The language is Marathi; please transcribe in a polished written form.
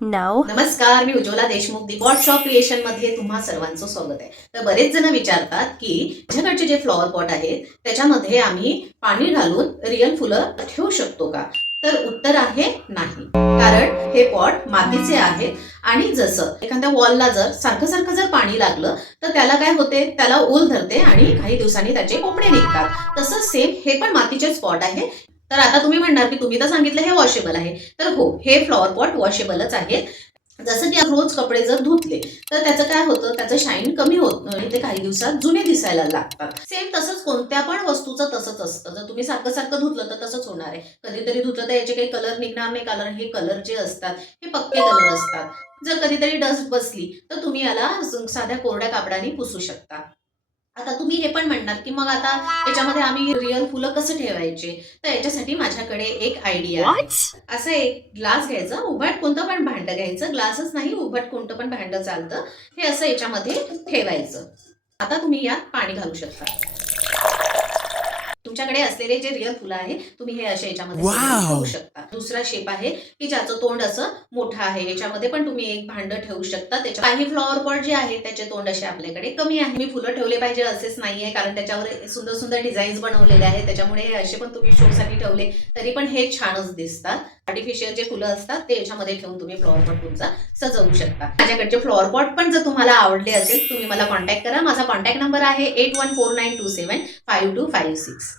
नाव नमस्कार, मी उज्ज्वला देशमुख दी पॉट शॉप क्रिएशन मध्ये तुम्हा सर्वांचं स्वागत आहे. तर बरेच जण विचारतात की माझ्याकडचे जे फ्लॉवर पॉट आहेत त्याच्यामध्ये आम्ही पाणी घालून रिअल फुलं ठेवू शकतो का? तर उत्तर आहे नाही. कारण हे पॉट मातीचे आहेत आणि जसं एखाद्या वॉलला जर सारखं सारखं जर पाणी लागलं तर त्याला काय होते, त्याला ऊल धरते आणि काही दिवसांनी त्याचे पोपडे निघतात. तसंच सेम हे पण मातीचे स्पॉट आहे. तर आता तुम्ही म्हणणार की तुम्ही तर सांगितलं हे वॉशेबल आहे. तर हो, हे फ्लॉवर पॉट वॉशेबलच आहे. जसं की रोज कपडे जर धुतले तर त्याचं काय होतं, त्याचं शाईन कमी होत आणि ते काही दिवसात जुने दिसायला लागतात. सेम तसंच कोणत्या पण वस्तूचं तसंच असतं. जर तुम्ही सारखं सारखं धुतलं तर तसंच होणार आहे. कधीतरी धुतलं तर याचे काही कलर निघणार नाही, कारण हे कलर जे असतात हे पक्के कलर असतात. जर कधीतरी डस्ट बसली तर तुम्ही याला साध्या कोरड्या कापडाने पुसू शकता. आता तुम्ही हे पण म्हणणार की मग आता याच्यामध्ये आम्ही रिअल फुलं कसं ठेवायचे? तर याच्यासाठी माझ्याकडे एक आयडिया आहे. What? असं एक ग्लास घ्यायचा, उभट कोणतं पण भांडं घ्यायचं, ग्लासच नाही, उभट कोणतं पण भांडं चालतं. हे असं याच्यामध्ये ठेवायचं. आता तुम्ही यात पाणी घालू शकता. तुमच्याकडे असलेले जे रिअल फुलं आहे तुम्ही हे अशा याच्यामध्ये सजवून ठेवू शकता. दुसरा शेप आहे की ज्याचं तोंड असं मोठं आहे, याच्यामध्ये पण तुम्ही एक भांडं ठेवू शकता. त्याच्या काही फ्लॉवर पॉट जे आहे त्याचे तोंड असे आपल्याकडे कमी आहे. मी फुलं ठेवले पाहिजे असेच नाहीये, कारण त्याच्यावर सुंदर सुंदर डिझाईन्स बनवलेले आहेत. त्याच्यामुळे हे असे पण तुम्ही शो साठी ठेवले तरी पण हे छानच दिसतात. आर्टिफिशियल जे फुलं असतात ते याच्यामध्ये ठेवून तुम्ही फ्लॉवर पॉट तुमचा सजवू शकता. माझ्याकडचे फ्लॉवर पॉट पण जर तुम्हाला आवडले असेल तुम्ही मला कॉन्टॅक्ट करा. माझा कॉन्टॅक्ट नंबर आहे 8149275256.